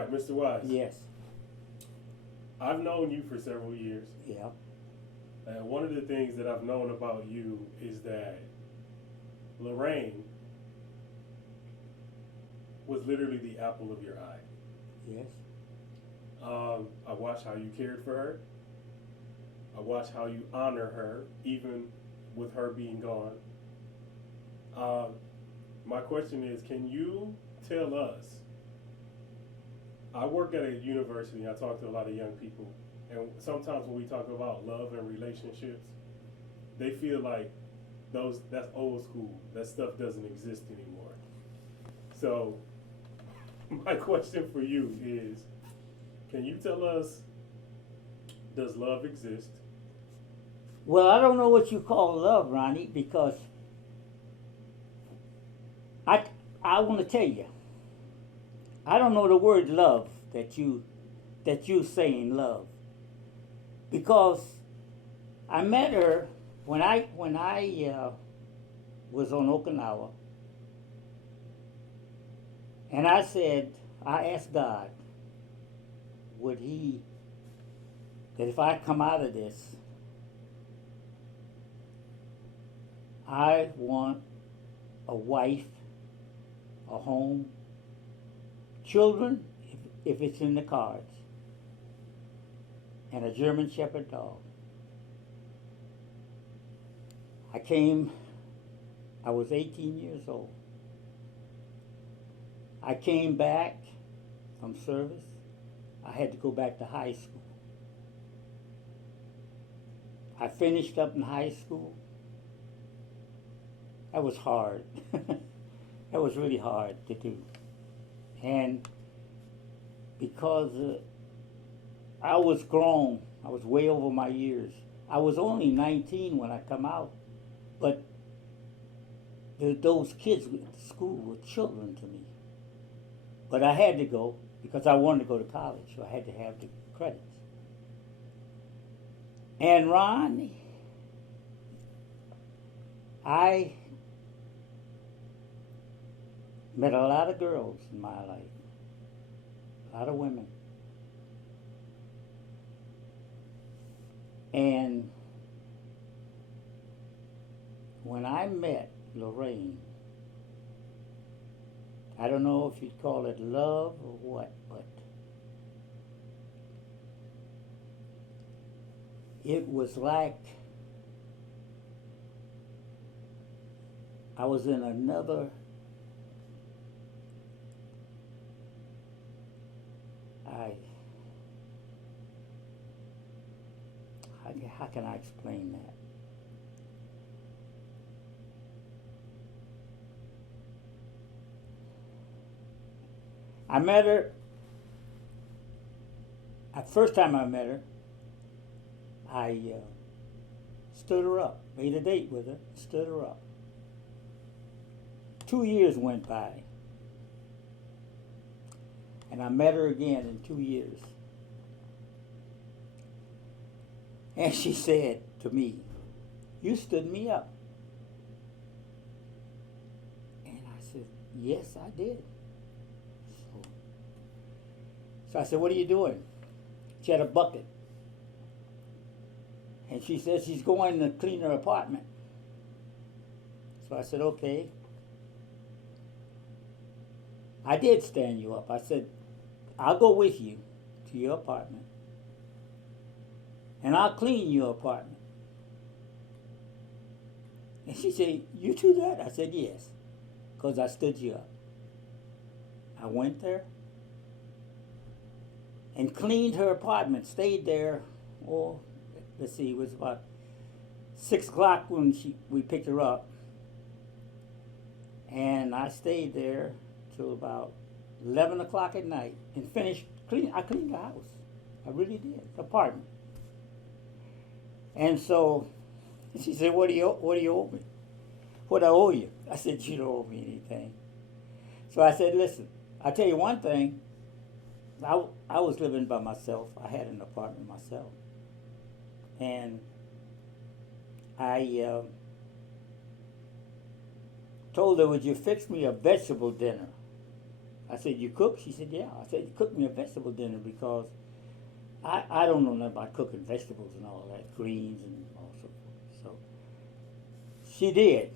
right, Mr. Wise. Yes. I've known you for several years, Yeah. and one of the things that I've known about you is that Lorraine was literally the apple of your eye. Yes. I watched how you cared for her. I watched how you honor her, even with her being gone. Um, my question is, can you tell us? I work at a university. I talk to a lot of young people, and sometimes when we talk about love and relationships, they feel like that's old school. That stuff doesn't exist anymore. So, my question for you is, can you tell us, does love exist? Well, I don't know what you call love, Ronnie, because I I want to tell you, I don't know the word love that you saying love, because I met her when I was on Okinawa, and I asked God, would He that if I come out of this, I want a wife, a home, children, if it's in the cards, and a German Shepherd dog. I was 18 years old. I came back from service. I had to go back to high school. I finished up in high school. That was hard. That was really hard to do. And because I was grown, I was way over my years. I was only 19 when I come out, but those kids at school were children to me. But I had to go because I wanted to go to college, so I had to have the credits. And Ron, I met a lot of girls in my life, a lot of women. And when I met Lorraine, I don't know if you'd call it love or what, but it was like I was in another, how can I explain that? I met her, the first time I met her, I stood her up, made a date with her, stood her up. 2 years went by, and I met her again in 2 years. And she said to me, "You stood me up." And I said, "Yes, I did." So I said, "What are you doing?" She had a bucket. And she said she's going to clean her apartment. So I said, "Okay." I did stand you up. I said, "I'll go with you to your apartment, and I'll clean your apartment." And she said, "You do that?" I said, "Yes," because I stood you up. I went there and cleaned her apartment, stayed there, oh, let's see, it was about 6 o'clock when we picked her up. And I stayed there till about 11 o'clock at night and finished cleaning. I cleaned the house. I really did, the apartment. And so she said, what do you owe me? What I owe you? I said, "You don't owe me anything." So I said, "Listen, I'll tell you one thing. I was living by myself. I had an apartment myself. And I told her, would you fix me a vegetable dinner? I said, you cook? She said, yeah. I said, cook me a vegetable dinner because I don't know nothing about cooking vegetables and all that, greens and all so forth. So she did.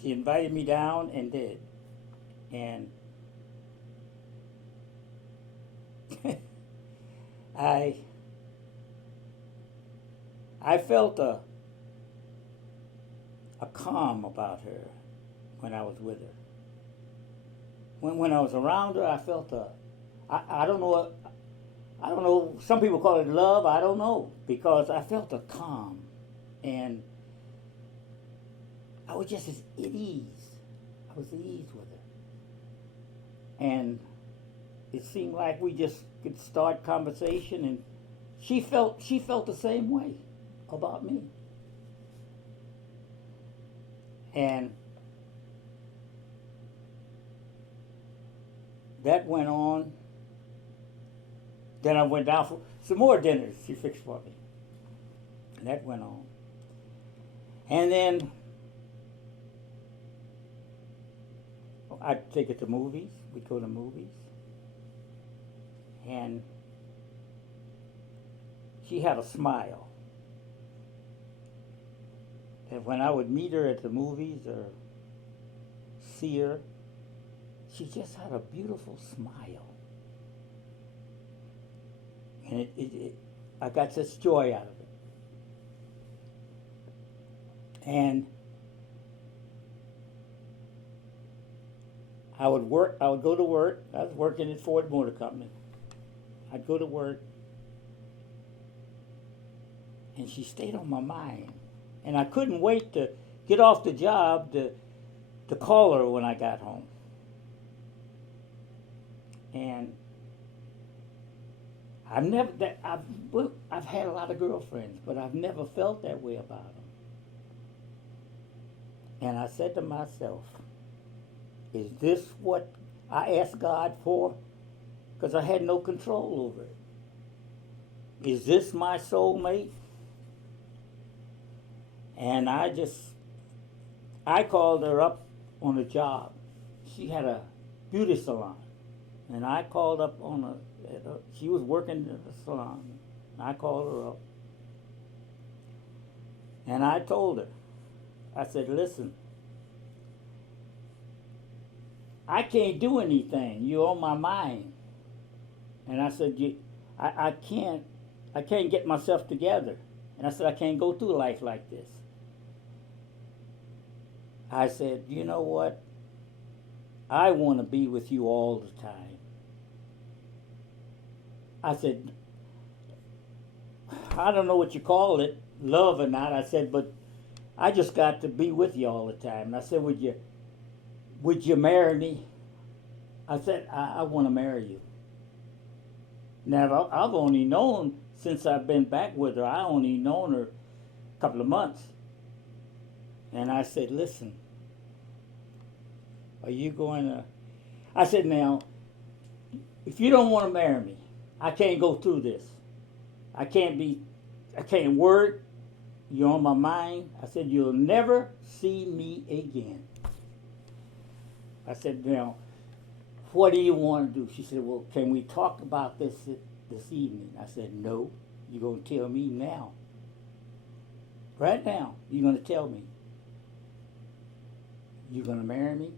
She invited me down and did. And I I felt a calm about her when I was with her. When I was around her, I felt I don't know, I don't know, some people call it love, I don't know, because I felt a calm, and I was just at ease. I was at ease with her. And it seemed like we just could start conversation, and she felt the same way about me. And that went on. Then I went down for some more dinners she fixed for me. And that went on. And then I'd take her to movies. We'd go to movies. And she had a smile. And when I would meet her at the movies or see her, she just had a beautiful smile. And I got such joy out of it. And I would go to work. I was working at Ford Motor Company. I'd go to work, and she stayed on my mind. And I couldn't wait to get off the job to call her when I got home. And I've had a lot of girlfriends, but I've never felt that way about them. And I said to myself, is this what I asked God for? Because I had no control over it. Is this my soulmate? And I called her up on a job. She had a beauty salon. And I called up she was working at the salon. I called her up. And I told her, I said, listen, I can't do anything. You're on my mind. And I said, I can't get myself together. And I said, I can't go through life like this. I said, you know what? I want to be with you all the time. I said, I don't know what you call it, love or not. I said, but I just got to be with you all the time. And I said, would you marry me? I said, I want to marry you. Now, I've only known, since I've been back with her, I only known her a couple of months. And I said, listen, are you going to... I said, now, if you don't want to marry me, I can't go through this. I can't work. You're on my mind. I said, you'll never see me again. I said, now, what do you want to do? She said, well, can we talk about this evening? I said, no. You're going to tell me now. Right now, you're going to tell me. You're going to marry me?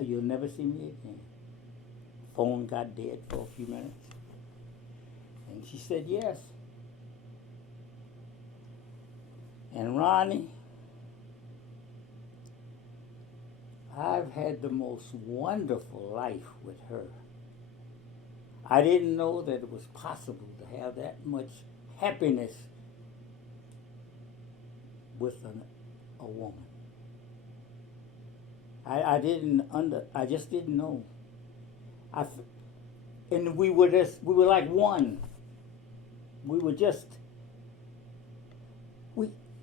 You'll never see me again. Phone got dead for a few minutes. And she said, yes. And Ronnie, I've had the most wonderful life with her. I didn't know that it was possible to have that much happiness with a woman. I just didn't know. And we were like one. We were just,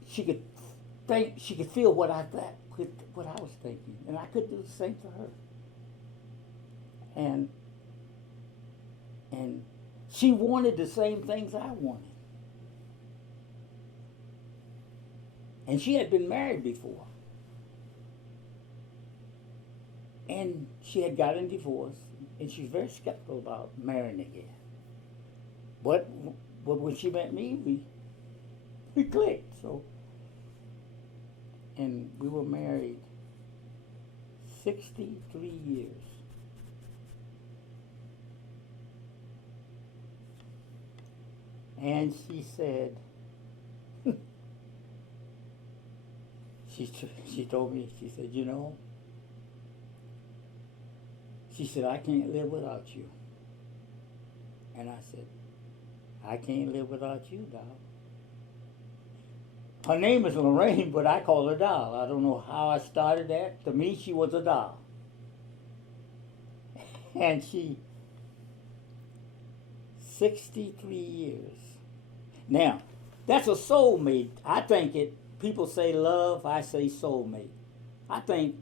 she could feel what I was thinking, and I could do the same for her. And she wanted the same things I wanted. And she had been married before. And she had gotten divorced, and she was very skeptical about marrying again. But, but when she met me, we clicked. So, and we were married 63 years. And she said, she told me, she said, you know, she said, I can't live without you. And I said, I can't live without you, doll. Her name is Lorraine, but I call her doll. I don't know how I started that. To me, she was a doll. And she, 63 years. Now, that's a soulmate. I think it, people say love, I say soulmate. I think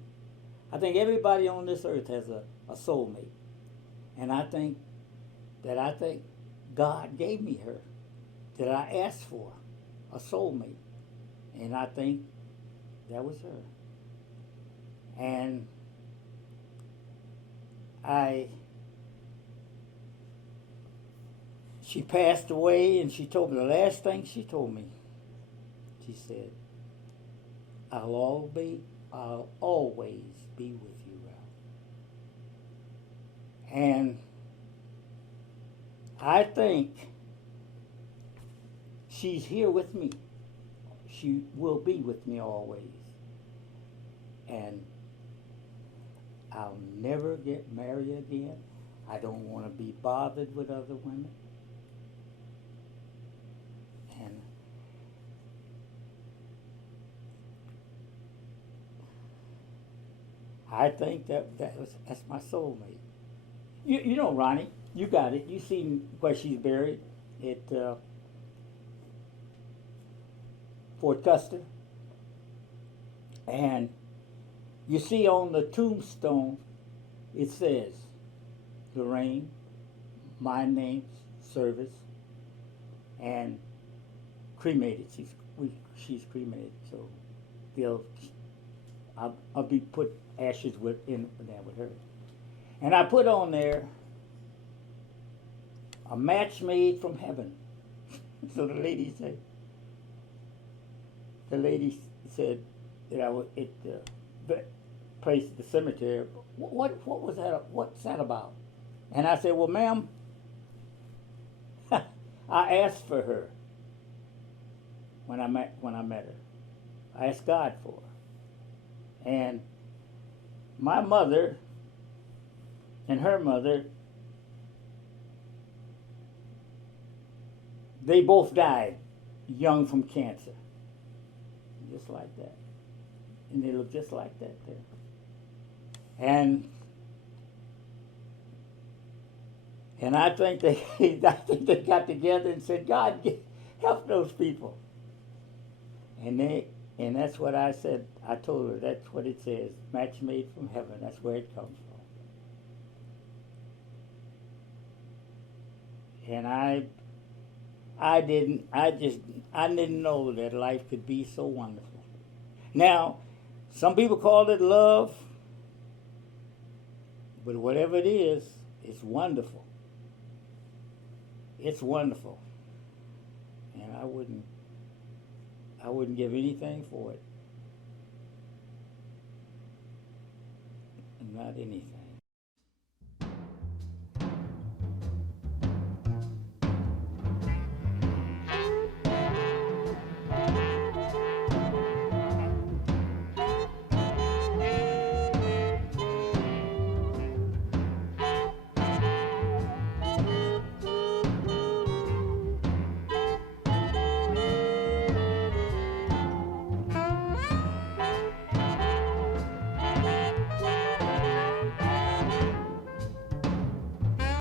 everybody on this earth has a soulmate. And I think God gave me her, that I asked for, a soulmate. And I think that was her. And she passed away, and she told me, the last thing she told me, she said, I'll always be with you, Ralph. And I think she's here with me. She will be with me always. And I'll never get married again. I don't want to be bothered with other women. And I think that's my soulmate. You know, Ronnie, you got it. You seen where she's buried at Fort Custer, and you see on the tombstone it says, Lorraine, my name's service, and cremated. She's cremated, so I'll be put ashes in there with her. And I put on there a match made from heaven. So the lady said that I was at the place, the cemetery. What was that? What's that about? And I said, well, ma'am, I asked for her when I met her. I asked God for her. And my mother and her mother, they both died young from cancer. Just like that. And they look just like that there. And I think they got together and said, God, help those people. And that's what I said. I told her that's what it says. Match made from heaven. That's where it comes from. And I didn't know that life could be so wonderful. Now, some people call it love, but whatever it is, it's wonderful. It's wonderful. And I wouldn't give anything for it. Not anything.